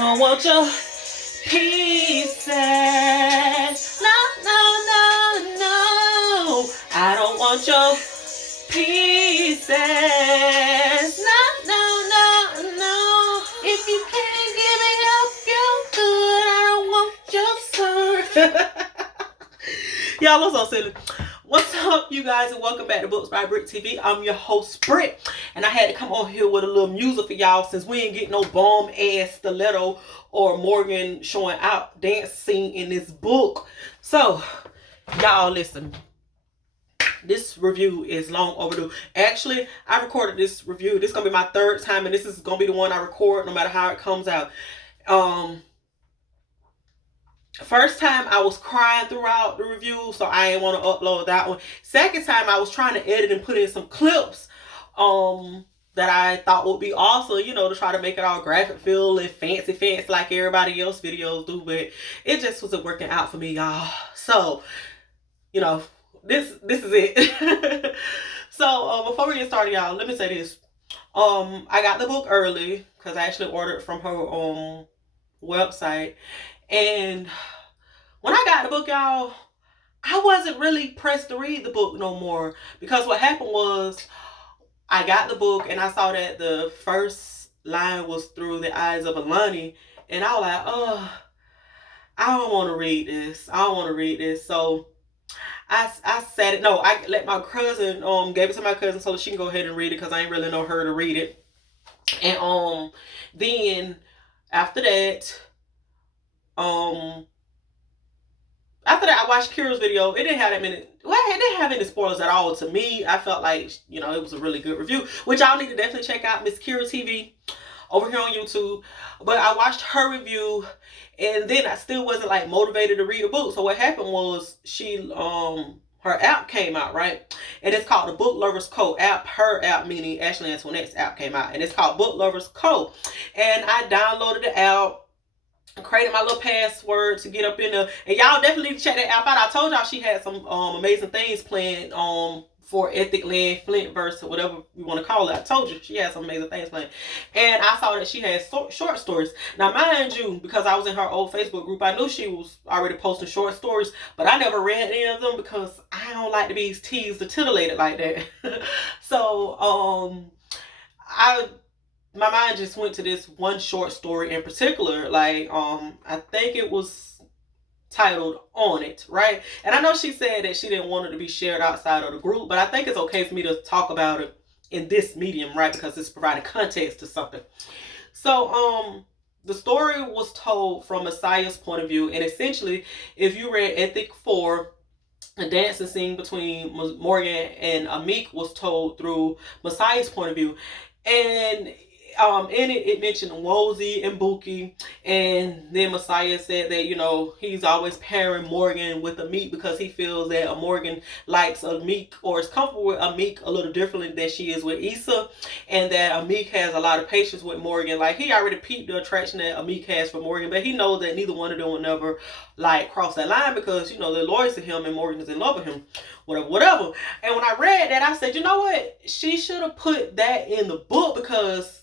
don't want your pieces. No, no, no, no. I don't want your pieces. No, no, no, no. If you can't give me up, you're good. I don't want your son. Y'all are so silly. What's up, you guys, and welcome back to Books by Britt TV. I'm your host, Britt, and I had to come on here with a little music for y'all since we ain't getting no bomb-ass stiletto or Morgan showing out dance scene in this book. So, y'all listen. This review is long overdue. Actually, I recorded this review. This is going to be my third time, and this is going to be the one I record no matter how it comes out. First time I was crying throughout the review, so I didn't want to upload that one. Second time I was trying to edit and put in some clips that I thought would be awesome, you know, to try to make it all graphic feel and fancy like everybody else videos do, but it just wasn't working out for me, y'all. So, you know, this is it. So before we get started, y'all, let me say this. I got the book early because I actually ordered from her website. And when I got the book, y'all, I wasn't really pressed to read the book no more. Because what happened was, I got the book and I saw that the first line was through the eyes of Alani. And I was like, oh, I don't want to read this. I don't want to read this. So I said it. No, I let my cousin, gave it to my cousin so that she can go ahead and read it because I ain't really know her to read it. And then after that, after that, I watched Kira's video. It didn't have that many. Well, it didn't have any spoilers at all to me. I felt like, you know, it was a really good review, which y'all need to definitely check out, Miss Kira TV over here on YouTube. But I watched her review, and then I still wasn't like motivated to read a book. So what happened was her app came out, right? And it's called the Book Lovers Co. app. Her app, meaning Ashley Antoinette's app, came out, and it's called Book Lovers Co. And I downloaded the app, created my little password to get up in there, and y'all definitely need to check that app out. I told y'all she had some amazing things planned for Ethic Land Flintverse, or whatever you want to call it. I told you she had some amazing things planned, and I saw that she had short stories. Now, mind you, because I was in her old Facebook group, I knew she was already posting short stories, but I never read any of them because I don't like to be teased or titillated like that. So my mind just went to this one short story in particular. Like, I think it was titled On It, right? And I know she said that she didn't want it to be shared outside of the group, but I think it's okay for me to talk about it in this medium, right? Because it's providing context to something. So, the story was told from Messiah's point of view, and essentially, if you read Ethic 4, the dancing scene between Morgan and Amik was told through Messiah's point of view. And in it mentioned Wozy and Buki, and then Messiah said that, you know, he's always pairing Morgan with Amik because he feels that Morgan likes Amik or is comfortable with Amik a little differently than she is with Issa, and that Amik has a lot of patience with Morgan. Like, he already peeped the attraction that Amik has for Morgan, but he knows that neither one of them will never like cross that line because, you know, they're loyal to him and Morgan is in love with him, whatever. And when I read that, I said, you know what, she should have put that in the book, because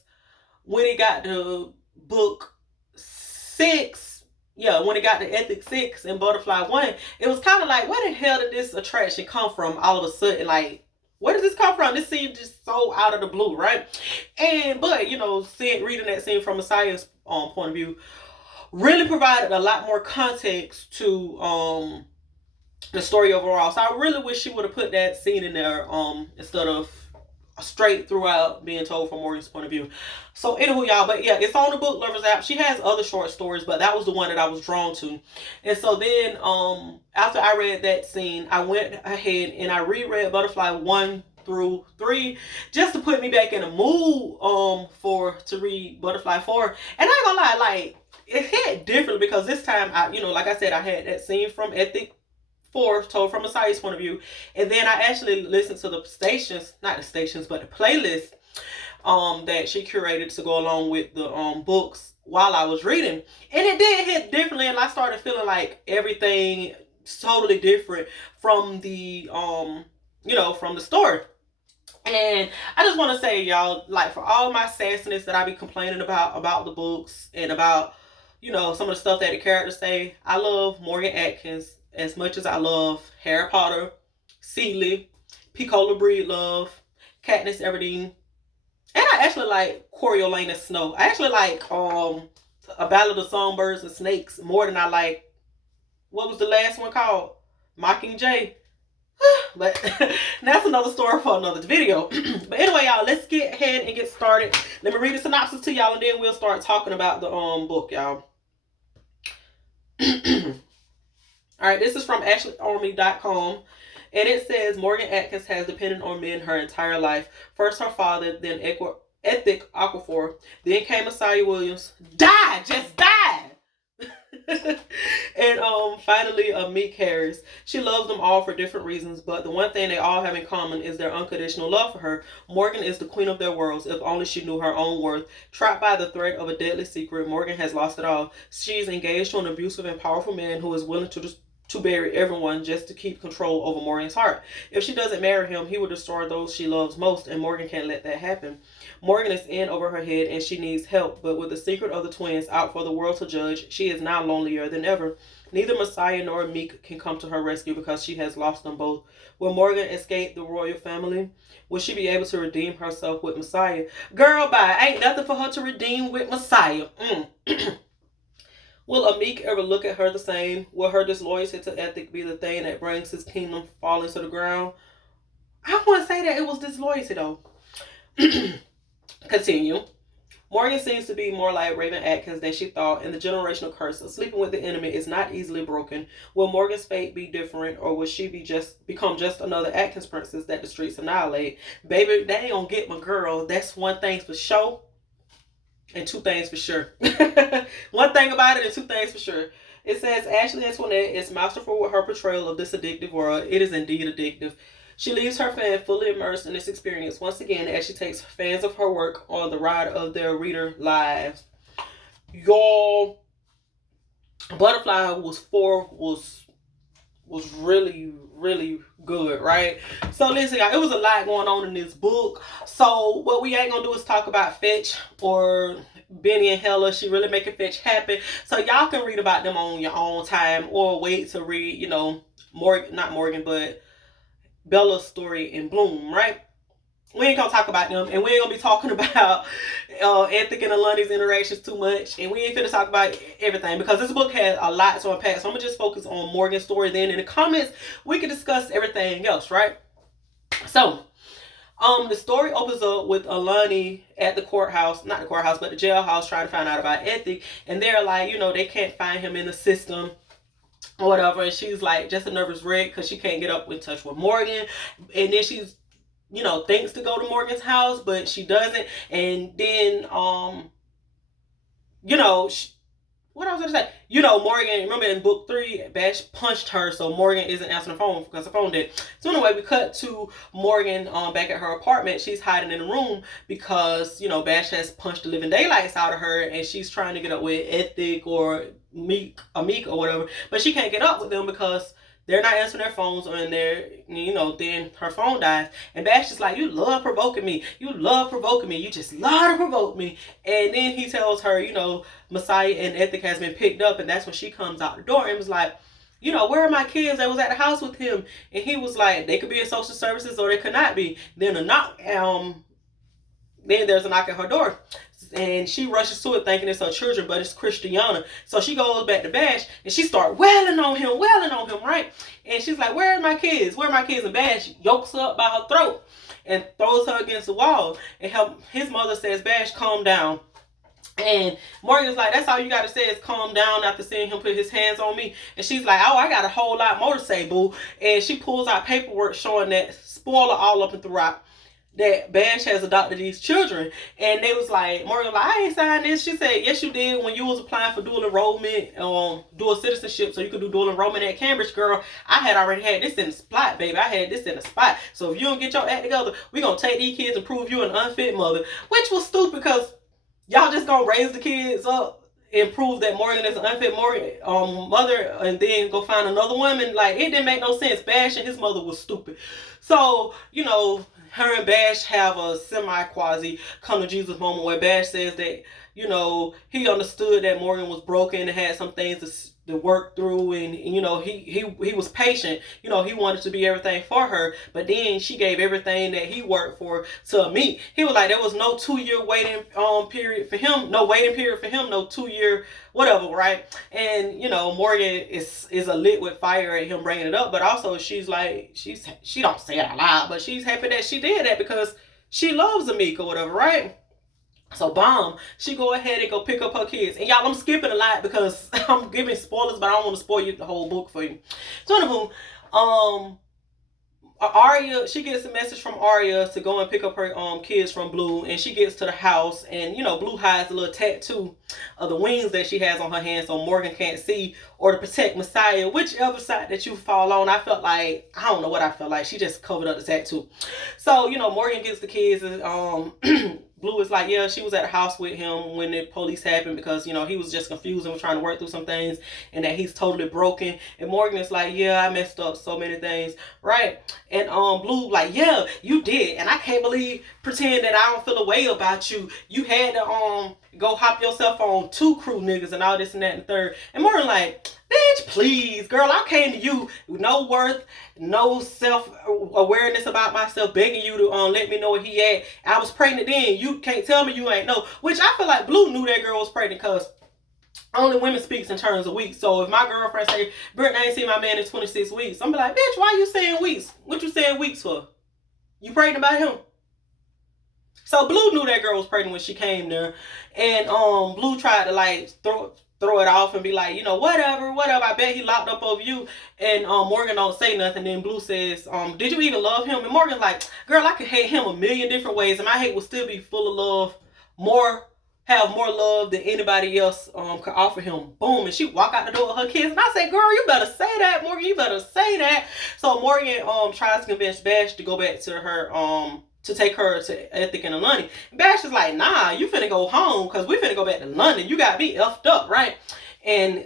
when it got to book 6, when it got to Ethic 6 and Butterfly 1, it was kind of like, where the hell did this attraction come from all of a sudden? Like, where does this come from? This seemed just so out of the blue, right? But, you know, reading that scene from Messiah's point of view really provided a lot more context to the story overall. So I really wish she would have put that scene in there instead of straight throughout being told from Morgan's point of view. So anywho, y'all, but yeah, it's on the Book Lovers app. She has other short stories, but that was the one that I was drawn to. And so then after I read that scene, I went ahead and I reread Butterfly 1 through 3 just to put me back in the mood to read Butterfly 4. And I ain't gonna lie, like, it hit differently because this time, like I said, I had that scene from Ethic 4 told from Messiah's point of view, and then I actually listened to the playlist that she curated to go along with the books while I was reading, and it did hit differently, and I started feeling like everything totally different from the from the story. And I just want to say, y'all, like, for all my sassiness that I be complaining about the books and about you know, some of the stuff that the characters say. I love Morgan Atkins as much as I love Harry Potter, Seeley, Picola Breedlove, Katniss Everdeen, and I actually like Coriolanus Snow. I actually like A Ballad of Songbirds and Snakes more than I like, what was the last one called? Mockingjay. But that's another story for another video. But anyway, y'all, let's get ahead and get started. Let me read the synopsis to y'all, and then we'll start talking about the book, y'all. Alright, this is from AshleyArmy.com. And it says, Morgan Atkins has depended on men her entire life. First her father, then Ethic Okafor, then came Messiah Williams. Died! Just died! And finally Meek Harris. She loves them all for different reasons, but the one thing they all have in common is their unconditional love for her. Morgan is the queen of their worlds, if only she knew her own worth. Trapped by the threat of a deadly secret, Morgan has lost it all. She's engaged to an abusive and powerful man who is willing to bury everyone just to keep control over Morgan's heart. If she doesn't marry him, he will destroy those she loves most, and Morgan can't let that happen. Morgan is in over her head and she needs help, but with the secret of the twins out for the world to judge, she is now lonelier than ever. Neither Messiah nor Meek can come to her rescue because she has lost them both. Will Morgan escape the royal family? Will she be able to redeem herself with Messiah? Girl, bye. Ain't nothing for her to redeem with Messiah. Will Meek ever look at her the same? Will her disloyalty to Ethic be the thing that brings his kingdom falling to the ground? I wouldn't say that it was disloyalty, though. Continue. Morgan seems to be more like Raven Atkins than she thought, and the generational curse of sleeping with the enemy is not easily broken. Will Morgan's fate be different, or will she become just another Atkins princess that the streets annihilate? Baby, they ain't gonna get my girl. That's one thing for sure, and two things for sure. One thing about it and two things for sure. It says, Ashley Antoinette is masterful with her portrayal of this addictive world. It is indeed addictive. She leaves her fan fully immersed in this experience once again as she takes fans of her work on the ride of their reader lives. Y'all, Butterfly was really, really good, right? So listen, y'all, it was a lot going on in this book. So what we ain't gonna do is talk about Fetch or Benny and Hella. She really making Fetch happen. So y'all can read about them on your own time, or wait to read, you know, not Morgan, but Bella's story in Bloom, right? We ain't gonna talk about them, and we ain't gonna be talking about Ethic and Alani's interactions too much, and we ain't finna talk about everything because this book has a lot to unpack. So I'm gonna just focus on Morgan's story. Then in the comments, we can discuss everything else, right? So, the story opens up with Alani at the courthouse, not the courthouse, but the jailhouse, trying to find out about Ethic, and they're like, you know, they can't find him in the system or whatever, and she's like just a nervous wreck because she can't get up in touch with Morgan, and then she's, you know, thinks to go to Morgan's house, but she doesn't, and then you know, what I was gonna say, you know, Morgan, remember in book 3, Bash punched her, so Morgan isn't answering the phone because the phone did. So anyway, we cut to Morgan back at her apartment. She's hiding in the room because, you know, Bash has punched the living daylights out of her, and she's trying to get up with Ethic or Meek or whatever, but she can't get up with them because they're not answering their phones, and they're, you know, then her phone dies. And Bash is like, you love provoking me. You love provoking me. You just love to provoke me. And then he tells her, you know, Messiah and Ethic has been picked up, and that's when she comes out the door and was like, you know, where are my kids that was at the house with him? And he was like, they could be in social services or they could not be. Then then there's a knock at her door. And she rushes to it thinking it's her children, but it's Christiana. So she goes back to Bash and she starts wailing on him, right? And she's like, where are my kids? Where are my kids? And Bash yokes her up by her throat and throws her against the wall. And his mother says, Bash, calm down. And Morgan's like, that's all you got to say is calm down after seeing him put his hands on me. And she's like, oh, I got a whole lot more to say, boo. And she pulls out paperwork showing that, spoiler all up in the rock, that Bash has adopted these children. And they was like, Morgan was like, I ain't signed this. She said, yes, you did when you was applying for dual enrollment, dual citizenship, so you could do dual enrollment at Cambridge, girl. I had already had this in the spot, baby. I had this in the spot. So if you don't get your act together, we gonna take these kids and prove you an unfit mother. Which was stupid because y'all just gonna raise the kids up and prove that Morgan is an unfit mother, and then go find another woman. Like, it didn't make no sense. Bash and his mother was stupid. So, you know, her and Bash have a semi-quasi come to Jesus moment where Bash says that, you know, he understood that Morgan was broken and had some things to work through, and you know, he was patient. You know, he wanted to be everything for her, but then she gave everything that he worked for to me. He was like, there was no 2-year waiting period for him, no waiting period for him, no 2-year whatever, right? And you know, Morgan is a lit with fire at him bringing it up, but also she's like, she don't say it out loud, but she's happy that she did that because she loves Amika or whatever, right? So bomb, she go ahead and go pick up her kids. And y'all, I'm skipping a lot because I'm giving spoilers, but I don't want to spoil you the whole book for you. So anywho, Arya, she gets a message from Arya to go and pick up her kids from Blue, and she gets to the house, and you know, Blue hides a little tattoo of the wings that she has on her hand so Morgan can't see, or to protect Messiah, whichever side that you fall on. I felt like, I don't know what I felt like, she just covered up the tattoo. So you know, Morgan gets the kids, and Blue is like, yeah, she was at the house with him when the police happened because, you know, he was just confused and was trying to work through some things, and that he's totally broken. And Morgan is like, yeah, I messed up so many things, right? And Blue like, yeah, you did, and I can't pretend that I don't feel a way about you. You had to go hop yourself on 2 crew niggas and all this and that and third. And Morgan like, bitch, please, girl, I came to you with no worth, no self-awareness about myself, begging you to let me know where he at. I was pregnant then. You can't tell me you ain't know. Which I feel like Blue knew that girl was pregnant because only women speaks in terms of weeks. So if my girlfriend say, Britt, I ain't seen my man in 26 weeks, I'm be like, bitch, why you saying weeks? What you saying weeks for? You pregnant about him? So Blue knew that girl was pregnant when she came there. And Blue tried to like throw it off and be like, you know, whatever, I bet he locked up over you. And Morgan don't say nothing. Then Blue says, did you even love him? And Morgan's like, girl, I could hate him a million different ways, and my hate would still be full of love, have more love than anybody else could offer him. Boom. And she walk out the door with her kids. And I say, girl, you better say that, Morgan. You better say that. So Morgan tries to convince Bash to go back to her to take her to Ethic and Alani. Bash is like, nah, you finna go home because we finna go back to London. You got me effed up, right? And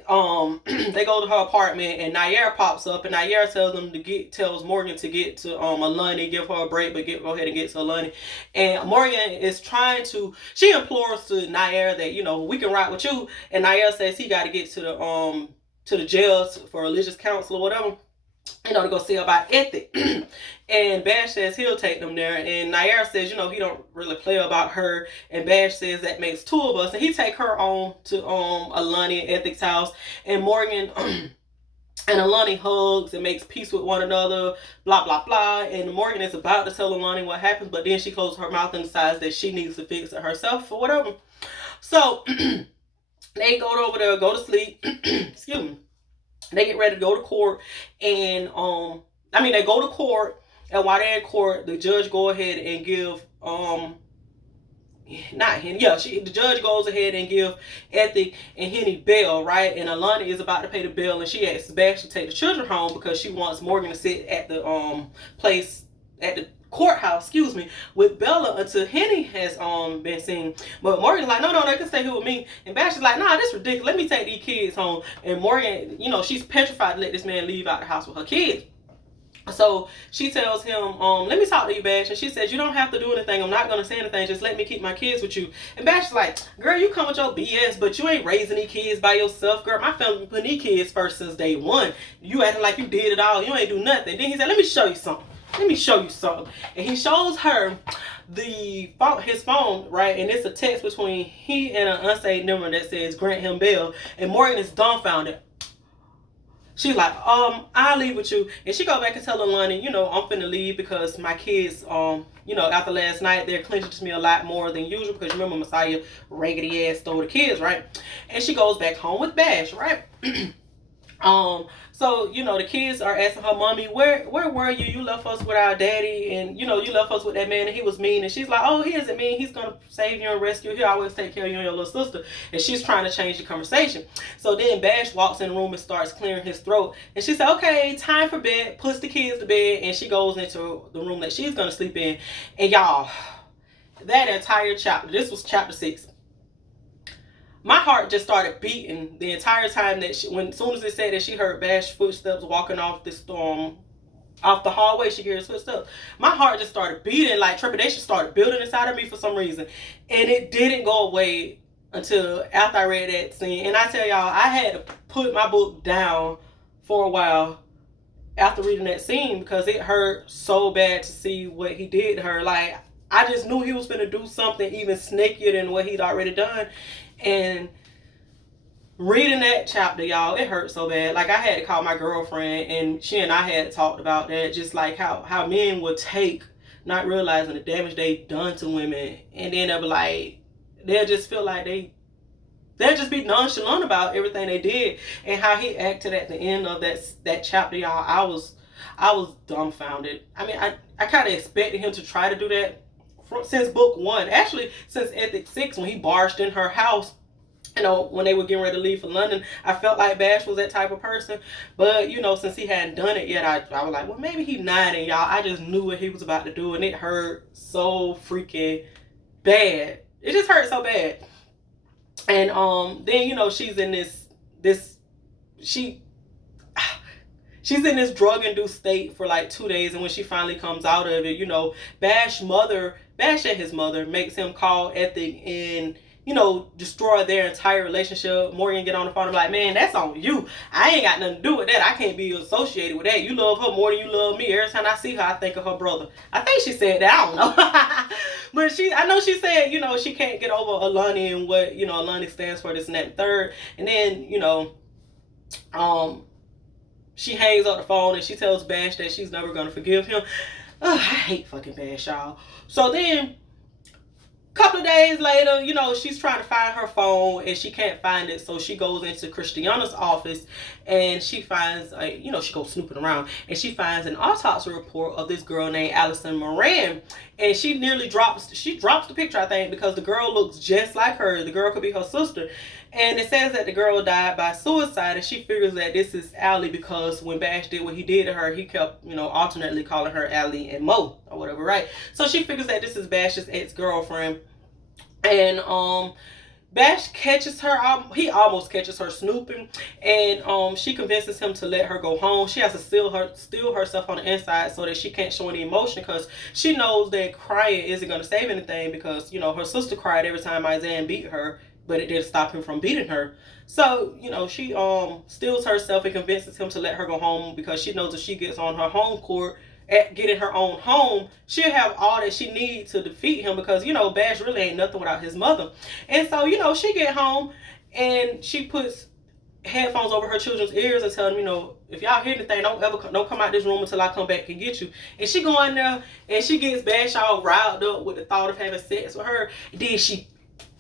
they go to her apartment, and Nair pops up, and Nair tells Morgan to get to Alani, give her a break, but go ahead and get to Alani. And Morgan is she implores to Nair that, you know, we can ride with you, and Nair says he got to get to the jail for religious counsel or whatever, you know, to go see about Ethic. And Bash says he'll take them there, and Nair says, you know, he don't really play about her, and Bash says that makes 2 of us, and he take her on to Alani and Ethic's house, and Morgan and Alani hugs and makes peace with one another, blah blah blah. And Morgan is about to tell Alani what happens, but then she closes her mouth and decides that she needs to fix it herself or whatever. So they go over there, go to sleep. Excuse me. They get ready to go to court, and they go to court, and while they're in court, the judge go ahead and give the judge goes ahead and give Ethic and Henny bail, right? And Alani is about to pay the bill, and she asks Bash to take the children home because she wants Morgan to sit at the place at the courthouse, with Bella until Henny has been seen. But Morgan's like, no, they can stay here with me. And Bash is like, nah, this is ridiculous. Let me take these kids home. And Morgan, you know, she's petrified to let this man leave out the house with her kids. So she tells him, let me talk to you, Bash. And she says, you don't have to do anything. I'm not going to say anything. Just let me keep my kids with you. And Bash is like, girl, you come with your BS, but you ain't raising these kids by yourself. Girl, my family put these kids first since day one. You acting like you did it all. You ain't do nothing. Then he said, let me show you something. And he shows her his phone, right? And it's a text between he and an unsaved number that says grant him bail. And Morgan is dumbfounded. She's like, I'll leave with you. And she go back and tell Alani, you know, I'm finna leave because my kids, you know, after last night, they're clinching to me a lot more than usual because remember Messiah raggedy ass stole the kids, right? And she goes back home with Bash, right? So, you know, the kids are asking her, mommy, where were you? You left us with our daddy, and, you know, you left us with that man, and he was mean. And she's like, oh, he isn't mean. He's going to save you and rescue you. He'll always take care of you and your little sister. And she's trying to change the conversation. So then Bash walks in the room and starts clearing his throat. And she said, okay, time for bed. Puts the kids to bed, and she goes into the room that she's going to sleep in. And y'all, that entire chapter, this was chapter 6. My heart just started beating the entire time that as soon as it said that she heard Bash footsteps walking off the hallway, she heard his footsteps. My heart just started beating, like trepidation started building inside of me for some reason, and it didn't go away until after I read that scene. And I tell y'all, I had to put my book down for a while after reading that scene because it hurt so bad to see what he did to her. Like, I just knew he was going to do something even sneakier than what he'd already done. And reading that chapter, y'all, it hurt so bad. Like, I had to call my girlfriend, and she and I had talked about that, just like how men would take not realizing the damage they've done to women, and then they'll be like, they'll just feel like they'll just be nonchalant about everything they did. And how he acted at the end of that chapter, y'all, I was dumbfounded. I mean, I kind of expected him to try to do that since book 1. Actually, since Ethic 6, when he barged in her house, you know, when they were getting ready to leave for London. I felt like Bash was that type of person. But, you know, since he hadn't done it yet, I was like, well, maybe he's not. And y'all, I just knew what he was about to do. And it hurt so freaking bad. It just hurt so bad. And then, you know, she's in she's in this drug-induced state for like 2 days. And when she finally comes out of it, you know, Bash and his mother makes him call Ethic and, you know, destroy their entire relationship. Morgan get on the phone and be like, man, that's on you. I ain't got nothing to do with that. I can't be associated with that. You love her more than you love me. Every time I see her, I think of her brother. I think she said that. I don't know. But I know she said, you know, she can't get over Alani and what, you know, Alani stands for, this and that and third. And then, you know, she hangs up the phone and she tells Bash that she's never going to forgive him. Ugh, I hate fucking Bash, y'all. So then, couple of days later, you know, she's trying to find her phone and she can't find it. So she goes into Christiana's office and she finds, you know, she goes snooping around and she finds an autopsy report of this girl named Allison Moran. And she nearly drops the picture, I think, because the girl looks just like her. The girl could be her sister. And it says that the girl died by suicide, and she figures that this is Allie because when Bash did what he did to her, he kept, you know, alternately calling her Allie and Mo or whatever, right? So she figures that this is Bash's ex-girlfriend. And Bash catches her. He almost catches her snooping, and she convinces him to let her go home. She has to steal herself on the inside so that she can't show any emotion because she knows that crying isn't going to save anything because, you know, her sister cried every time Isaiah beat her, but it didn't stop him from beating her. So, you know, she steals herself and convinces him to let her go home because she knows if she gets on her home court at getting her own home, she'll have all that she needs to defeat him because, you know, Bash really ain't nothing without his mother. And so, you know, she get home and she puts headphones over her children's ears and tell them, you know, if y'all hear anything, don't come out this room until I come back and get you. And she go in there and she gets Bash all riled up with the thought of having sex with her. Then she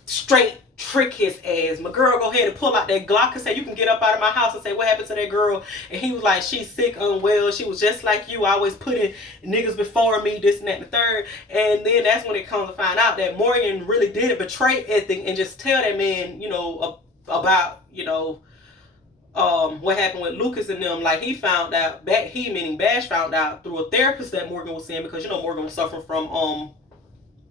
straight trick his ass. My girl go ahead and pull out that Glock and say, you can get up out of my house, and say, what happened to that girl? And he was like, she's sick, unwell. She was just like you, always putting niggas before me, this and that and the third. And then that's when it comes to find out that Morgan really did betray Ethic and just tell that man, you know, about, you know, what happened with Lucas and them. Like, he found out, meaning Bash, found out through a therapist that Morgan was seeing because, you know, Morgan was suffering from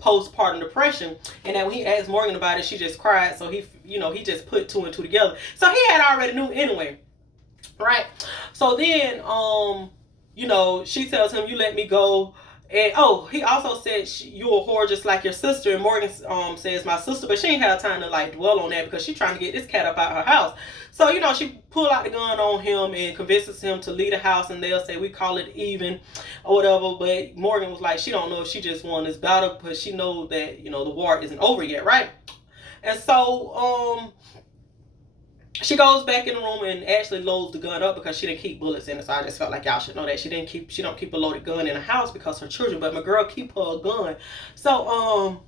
postpartum depression, and that when he asked Morgan about it, she just cried. So he, you know, he just put 2 and 2 together. So he had already knew anyway, right? So then, you know, she tells him, you let me go. And he also said, you a whore just like your sister. And Morgan says my sister, but she ain't had time to like dwell on that because she's trying to get this cat up out of her house. So, you know, she pull out the gun on him and convinces him to leave the house, and they'll say, we call it even or whatever. But Morgan was like, she don't know if she just won this battle, but she knows that, you know, the war isn't over yet, right? And so she goes back in the room and actually loads the gun up because she didn't keep bullets in it. So I just felt like y'all should know that she don't keep a loaded gun in the house because her children, but my girl keep her a gun. So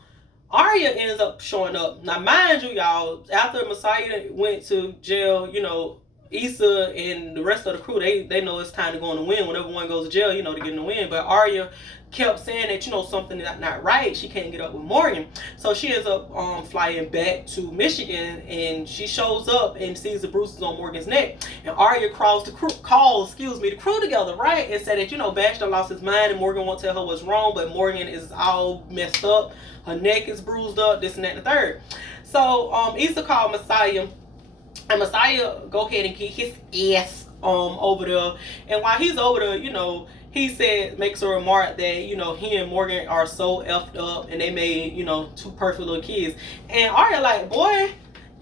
Arya ends up showing up. Now, mind you, y'all, after Messiah went to jail, you know, Issa and the rest of the crew, they know it's time to go on the win. Whenever one goes to jail, you know, to get in the win. But Arya kept saying that, you know, something is not right. She can't get up with Morgan. So she ends up flying back to Michigan, and she shows up and sees the bruises on Morgan's neck. And Arya calls the crew together, right? And said that, you know, Bash done lost his mind and Morgan won't tell her what's wrong, but Morgan is all messed up. Her neck is bruised up, this and that and the third. So Issa called Messiah, and Messiah go ahead and get his ass over there. And while he's over there, you know, he makes a remark that, you know, he and Morgan are so effed up and they made, you know, 2 perfect little kids. And Arya like, boy,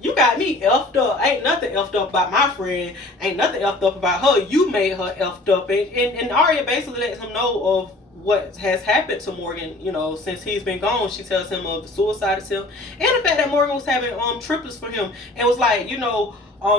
You got me effed up. Ain't nothing effed up about my friend. Ain't nothing effed up about her. You made her effed up. And Arya basically lets him know of what has happened to Morgan, you know, since he's been gone. She tells him of the suicide attempt and the fact that Morgan was having triplets for him, and was like, you know,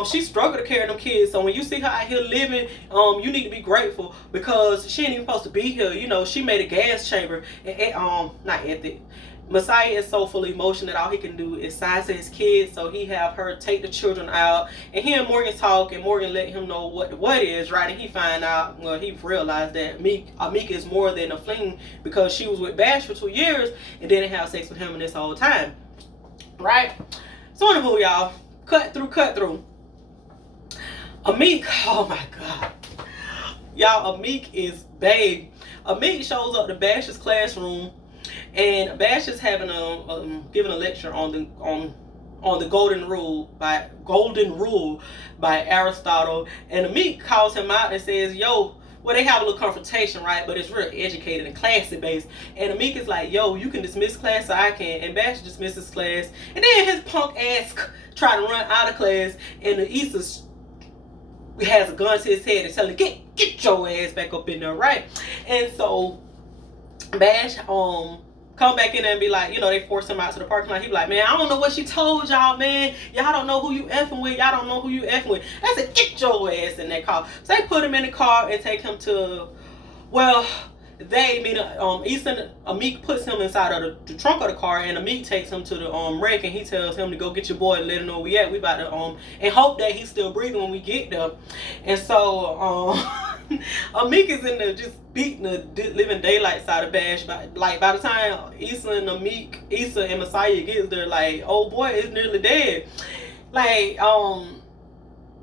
she struggled to carry them kids. So when you see her out here living, you need to be grateful because she ain't even supposed to be here. You know, she made a gas chamber. And not Ethic. Messiah is so full of emotion that all he can do is sign to his kids, so he have her take the children out, and he and Morgan talk, and Morgan let him know what is right, and he find out, well, he realized that Amika is more than a fling because she was with Bash for 2 years and didn't have sex with him in this whole time, right? So anywho, y'all, cut through. Amik, oh my god, y'all, Amik is babe. Amik shows up to Bash's classroom. And Bash is having giving a lecture on the golden rule by Aristotle, and Amik calls him out and says, "Yo." Well, they have a little confrontation, right? But it's real educated and classy based. And Amik is like, "Yo, you can dismiss class, so I can." And Bash dismisses class, and then his punk ass try to run out of class, and the Issa has a gun to his head and telling him, "Get your ass back up in there," right? And so Bash come back in there and be like, you know, they force him out to the parking lot. He be like, "Man, I don't know what she told y'all, man. Y'all don't know who you effing with. Y'all don't know who you effing with." I said, "Get your ass in that car." So they put him in the car and take him to, well, Amik puts him inside of the trunk of the car, and Amik takes him to the wreck, and he tells him to go get your boy and let him know where we at. We about to and hope that he's still breathing when we get there. And so Amik is in there just beating the living daylights out of Bash. By the time Issa and Messiah gets there, like, oh boy, it's nearly dead. Like,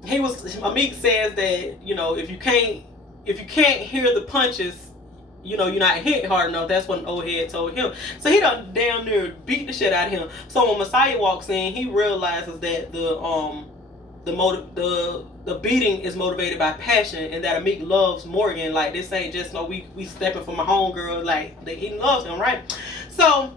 Amik says that, you know, if you can't hear the punches, you know, you're not hit hard enough. That's what an old head told him. So he done damn near beat the shit out of him. So when Messiah walks in, he realizes that the beating is motivated by passion, and that Amik loves Morgan. Like, this ain't just no we stepping for my homegirl. Like, he loves him, right? So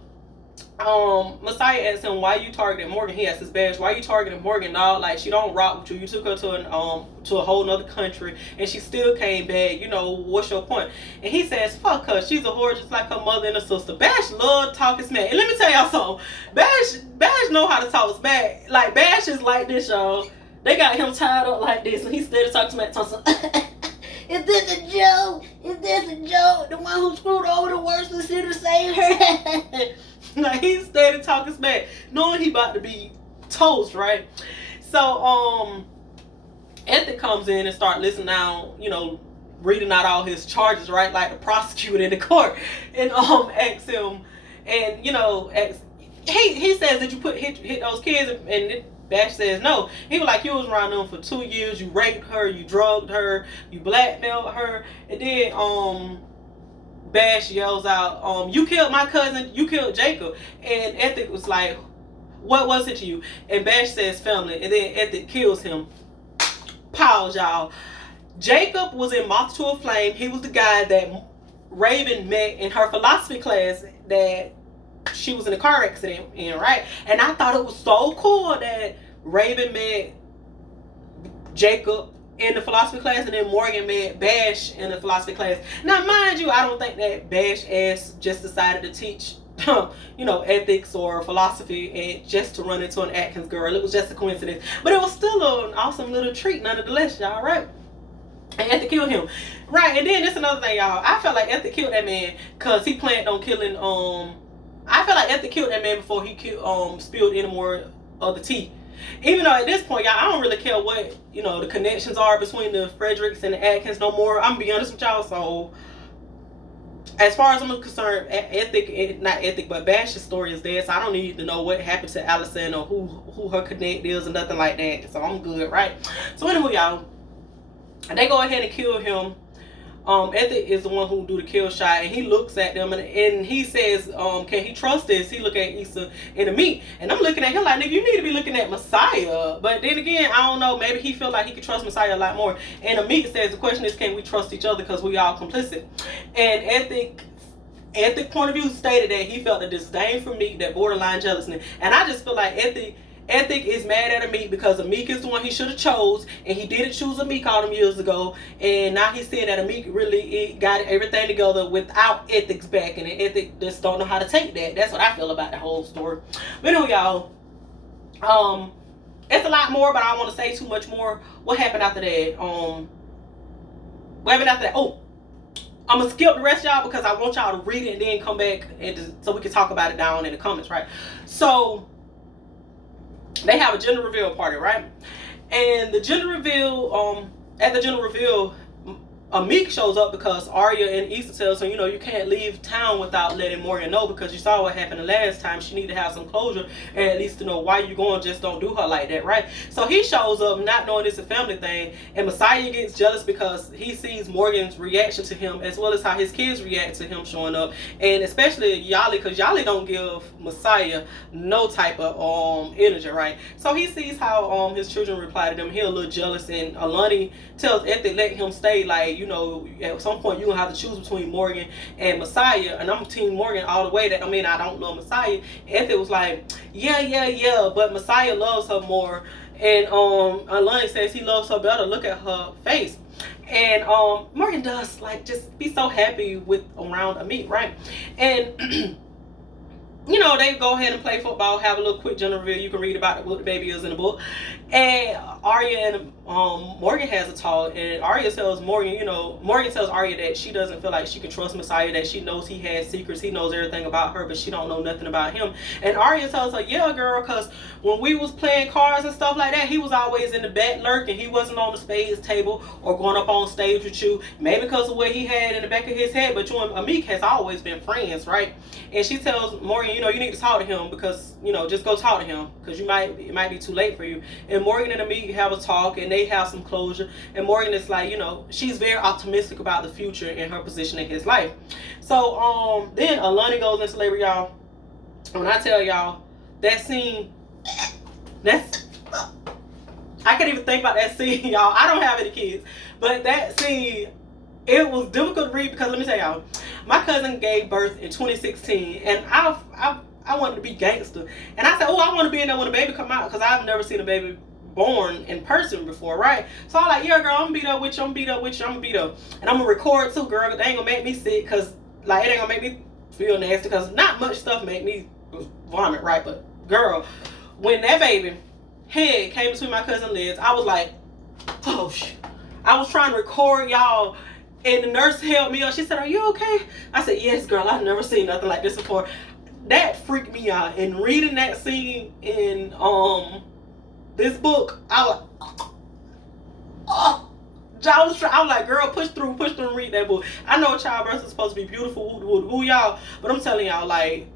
Messiah asks him, "Why you targeting Morgan?" He asks his Bash, "Why you targeting Morgan, dog? Like, she don't rock with you. You took her to a whole nother country, and she still came back. You know, what's your point?" And he says, "Fuck her. She's a whore just like her mother and her sister." Bash love talking smack. And let me tell y'all something. Bash know how to talk smack. Like, Bash is like this, y'all. They got him tied up like this, and he steady talking smack, "Is this a joke? Is this a joke? The one who screwed over the worst and should have saved her." Like, he steady talking smack, knowing he about to be toast, right? So Ethic comes in and start listening now, you know, reading out all his charges, right? Like the prosecutor in the court, and asks him, and you know, he says, "Did you hit those kids?" And Bash says no. He was like, "You was around them for 2 years. You raped her. You drugged her. You blackmailed her." And then Bash yells out, "You killed my cousin. You killed Jacob." And Ethic was like, "What was it to you?" And Bash says, "Family." And then Ethic kills him. Pause, y'all. Jacob was in Moth to a Flame. He was the guy that Raven met in her philosophy class that she was in a car accident in, right? And I thought it was so cool that Raven met Jacob in the philosophy class, and then Morgan met Bash in the philosophy class. Now, mind you, I don't think that Bash ass just decided to teach, you know, ethics or philosophy and just to run into an Atkins girl. It was just a coincidence, but it was still an awesome little treat nonetheless, y'all, right? And Ethic killed him, right? And then this another thing, y'all. I felt like Ethic killed that man because he planned on killing. I feel like Ethic killed that man before he spilled any more of the tea. Even though at this point, y'all, I don't really care what, you know, the connections are between the Fredericks and the Atkins no more. I'm gonna be honest with y'all. So as far as I'm concerned, not Ethic, but Bash's story is dead. So I don't need to know what happened to Allison or who her connect is or nothing like that. So I'm good, right? So anyway, y'all, they go ahead and kill him. Ethic is the one who do the kill shot, and he looks at them and he says, "Can he trust this?" He look at Issa and Amik, and I'm looking at him like, "Nigga, you need to be looking at Messiah." But then again, I don't know. Maybe he feel like he could trust Messiah a lot more. And Amik says the question is, can we trust each other because we all complicit? And Ethic point of view stated that he felt a disdain for Meek that borderline jealousy, and I just feel like Ethic Ethic is mad at Amik because Amik is the one he should have chose, and he didn't choose Amik all them years ago, and now he's saying that Amik really got everything together without Ethic's back, and Ethic just don't know how to take that. That's what I feel about the whole story. But anyway, y'all, it's a lot more, but I don't want to say too much more. What happened after that? What happened after that? Oh, I'm gonna skip the rest, y'all, because I want y'all to read it and then come back and so we can talk about it down in the comments, right? So they have a gender reveal party, right? And the gender reveal, at the gender reveal, Amik shows up because Arya and Issa tells him, you can't leave town without letting Morgan know, because you saw what happened the last time. She needed to have some closure and at least to know why you going. Just don't do her like that, right? So he shows up not knowing it's a family thing, and Messiah gets jealous because he sees Morgan's reaction to him as well as how his kids react to him showing up, and especially Yali, because Yali don't give Messiah no type of energy, right? So he sees how his children reply to them. He's a little jealous, and Alani tells Ethic let him stay, like, at some point you're gonna have to choose between Morgan and Messiah, and I'm team Morgan all the way. That I don't love Messiah. Ethic was like, yeah, but Messiah loves her more, and Alani says he loves her better. Look at her face. And Morgan does, like, just be so happy with around Amik, right? And they go ahead and play football, have a little quick gender reveal. You can read about what the baby is in the book. And Arya and Morgan has a talk, and Arya tells Morgan, Morgan tells Arya that she doesn't feel like she can trust Messiah, that she knows he has secrets, he knows everything about her, but she don't know nothing about him. And Arya tells her, yeah, girl, because when we was playing cards and stuff like that, he was always in the back lurking. He wasn't on the spades table or going up on stage with you, maybe because of what he had in the back of his head, but you and Amik has always been friends, right? And she tells Morgan, you need to talk to him, because, just go talk to him, because it might be too late for you. And Morgan and Amik have a talk, and they have some closure. And Morgan is like, she's very optimistic about the future and her position in his life. So then Alani goes into labor, y'all. When I tell y'all, that scene, I can't even think about that scene, y'all. I don't have any kids, but that scene, it was difficult to read, because let me tell y'all, my cousin gave birth in 2016, and I wanted to be gangster, and I said, oh, I want to be in there when the baby come out, because I've never seen a baby born in person before, right? So I'm like, yeah, girl, I'm gonna be there with you, I'm gonna be there, and I'm gonna record too, girl. They ain't gonna make me sick, because like, it ain't gonna make me feel nasty, because not much stuff make me vomit, right? But girl, when that baby head came between my cousin's legs, I was like, oh shit. I was trying to record, y'all, and the nurse held me up. She said, are you okay? I said, yes, girl, I've never seen nothing like this before. That freaked me out. And reading that scene in this book, I was like, girl, push through and read that book. I know childbirth is supposed to be beautiful, y'all, but I'm telling y'all, like,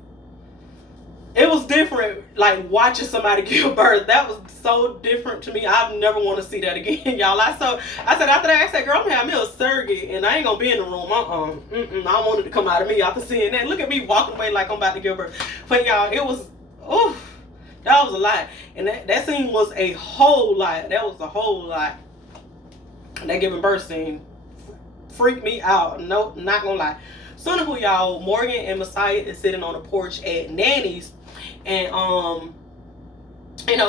it was different, like, watching somebody give birth. That was so different to me. I never want to see that again, y'all. I said after that, I said, girl, I'm gonna have me a surrogate, and I ain't gonna be in the room. I don't want it to come out of me after seeing that. Look at me walking away like I'm about to give birth. But y'all, it was, that was a lot. And that scene was a whole lot. That was a whole lot. That giving birth scene freaked me out. No, not gonna lie. So anywho, y'all, Morgan and Messiah is sitting on the porch at Nanny's, and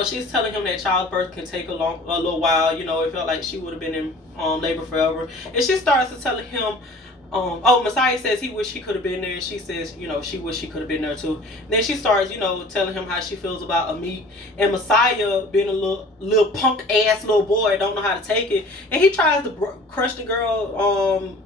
she's telling him that childbirth can take a little while. It felt like she would have been in labor forever. And she starts to tell him, Messiah says he wish he could have been there, and she says, she wish she could have been there too. And then she starts, telling him how she feels about Amik, and Messiah, being a little punk ass little boy, don't know how to take it, and he tries to crush the girl,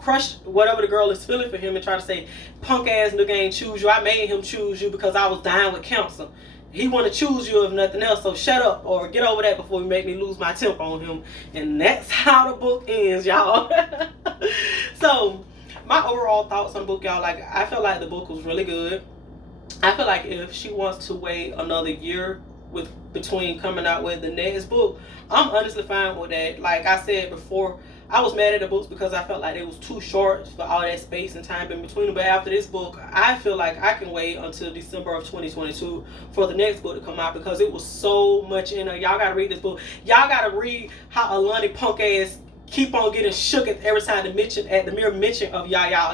crush whatever the girl is feeling for him, and try to say, punk ass nigga ain't choose you. I made him choose you because I was dying with cancer. He want to choose you if nothing else, so shut up or get over that before you make me lose my temper on him. And that's how the book ends, y'all. So my overall thoughts on the book, y'all, like, I felt like the book was really good. I feel like if she wants to wait another year between coming out with the next book, I'm honestly fine with that. Like I said before, I was mad at the books because I felt like it was too short for all that space and time in between them. But after this book, I feel like I can wait until December of 2022 for the next book to come out, because it was so much in there. Y'all gotta read this book. Y'all gotta read how Alani punk ass keep on getting shook at every time the mere mention of Yaya.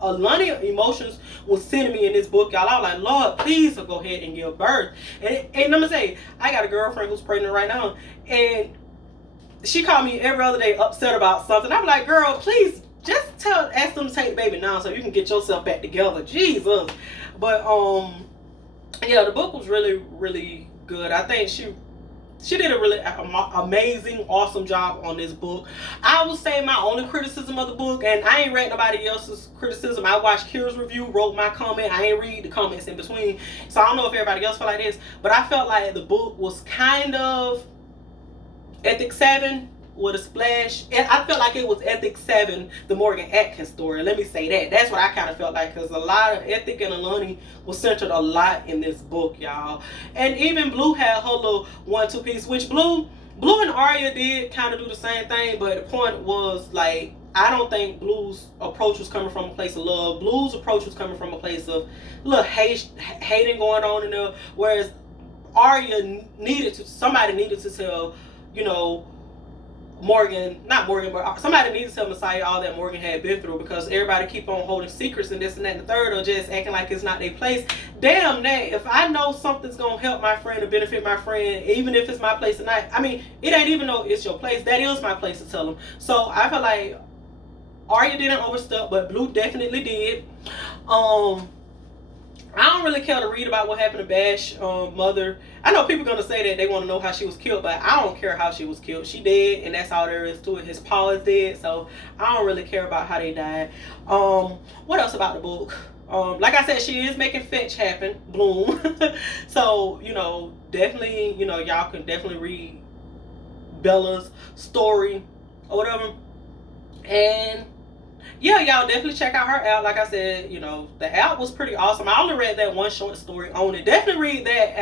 A lot of emotions was sending me in this book, y'all. I was like, Lord, please go ahead and give birth. And I'm gonna say, I got a girlfriend who's pregnant right now, and she called me every other day upset about something. I'm like, girl, please just ask them to take the baby now so you can get yourself back together. Jesus. But yeah, the book was really, really good. I think she did a really amazing, awesome job on this book. I would say my only criticism of the book, and I ain't read nobody else's criticism. I watched Kira's review, wrote my comment. I ain't read the comments in between, so I don't know if everybody else felt like this, but I felt like the book was kind of Ethic 7 with a splash. I felt like it was Ethic 7, the Morgan Atkins story. Let me say that. That's what I kind of felt like, because a lot of Ethic and Alani was centered a lot in this book, y'all. And even Blue had her little 1-2 piece, which Blue and Arya did kind of do the same thing, but the point was, like, I don't think Blue's approach was coming from a place of love. Blue's approach was coming from a place of little hating going on in there, whereas Arya somebody needed to tell, you know, not Morgan, but somebody needs to tell Messiah all that Morgan had been through, because everybody keep on holding secrets and this and that and the third, or just acting like it's not their place. Damn that, if I know something's gonna help my friend or benefit my friend, even if it's my place or not, I mean, it ain't even though it's your place, that is my place to tell them. So I feel like Arya didn't overstep, but Blue definitely did. I don't really care to read about what happened to Bash mother. I know people are going to say that they want to know how she was killed, but I don't care how she was killed. She dead, and that's all there is to it. His paw is dead, so I don't really care about how they died. What else about the book? Like I said, she is making fetch happen, Bloom. So, you know, definitely, you know, y'all can definitely read Bella's story or whatever. And yeah, y'all definitely check out her out. Like I said, you know, the out was pretty awesome. I only read that one short story on it. Definitely read that,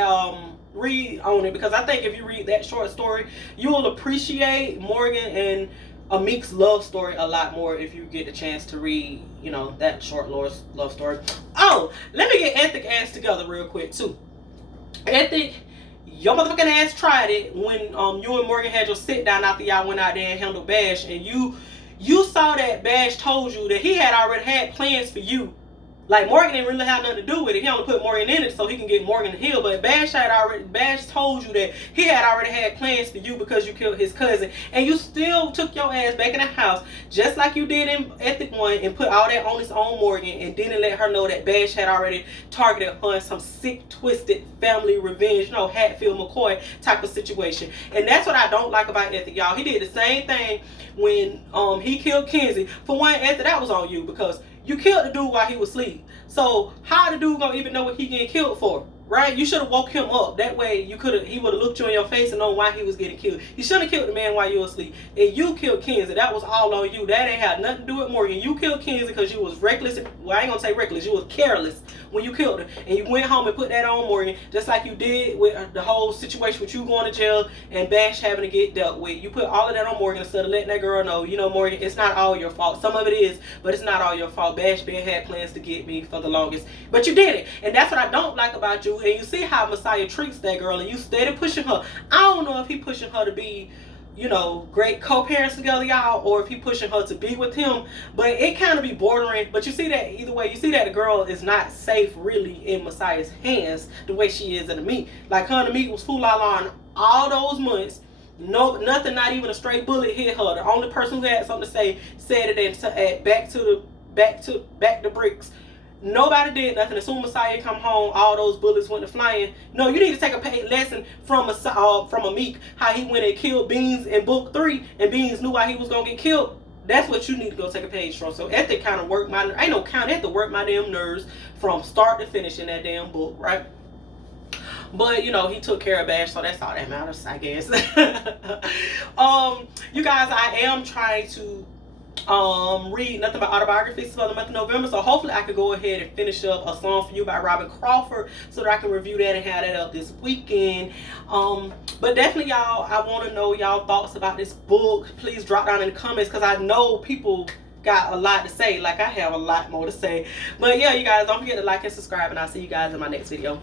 read on it, because I think if you read that short story, you will appreciate Morgan and Amik's love story a lot more if you get the chance to read, you know, that short love story. Oh, let me get Ethic ass together real quick too. Ethic, your motherfucking ass tried it when you and Morgan had your sit down after y'all went out there and handled Bash, and you saw that Bash told you that he had already had plans for you. Like, Morgan didn't really have nothing to do with it. He only put Morgan in it so he can get Morgan to heal. But Bash told you that he had already had plans for you because you killed his cousin. And you still took your ass back in the house, just like you did in Ethic 1, and put all that onus on Morgan, and didn't let her know that Bash had already targeted her in some sick, twisted family revenge, you know, Hatfield McCoy type of situation. And that's what I don't like about Ethic, y'all. He did the same thing when he killed Kenzie. For one, Ethic, that was on you, because you killed the dude while he was asleep. So how the dude gonna even know what he getting killed for? Right? You should have woke him up. That way he would have looked you in your face and known why he was getting killed. You shouldn't have killed the man while you were asleep. And you killed Kenzie. That was all on you. That ain't had nothing to do with Morgan. You killed Kenzie because you was reckless. Well, I ain't gonna say reckless. You was careless when you killed her. And you went home and put that on Morgan, just like you did with the whole situation with you going to jail and Bash having to get dealt with. You put all of that on Morgan instead of letting that girl know, you know, Morgan, it's not all your fault. Some of it is, but it's not all your fault. Bash been had plans to get me for the longest. But you did it. And that's what I don't like about you. And you see how Messiah treats that girl, and you steady pushing her. I don't know if he pushing her to be, you know, great co-parents together, y'all, or if he pushing her to be with him, but it kind of be bordering. But you see that either way, you see that the girl is not safe really in Messiah's hands the way she is in the meat. Like, her and the meat was fool on all those months. No, nothing, not even a stray bullet hit her. The only person who had something to say said it, and back to bricks. Nobody did nothing. As soon as Messiah come home, all those bullets went to flying. No, you need to take a lesson from Amik, how he went and killed Beans in book 3, and Beans knew why he was gonna get killed. That's what you need to go take a page from. So Ethic kind of worked my, ain't no count, Ethic worked my damn nerves from start to finish in that damn book, right? But, you know, he took care of Bash, so that's all that matters, I guess. You guys, I am trying to read nothing but autobiographies for the month of November, so hopefully I could go ahead and finish up A Song for You by Robin Crawford so that I can review that and have that up this weekend. But definitely, y'all, I want to know y'all thoughts about this book. Please drop down in the comments, because I know people got a lot to say, like I have a lot more to say. But yeah, you guys, don't forget to like and subscribe, and I'll see you guys in my next video.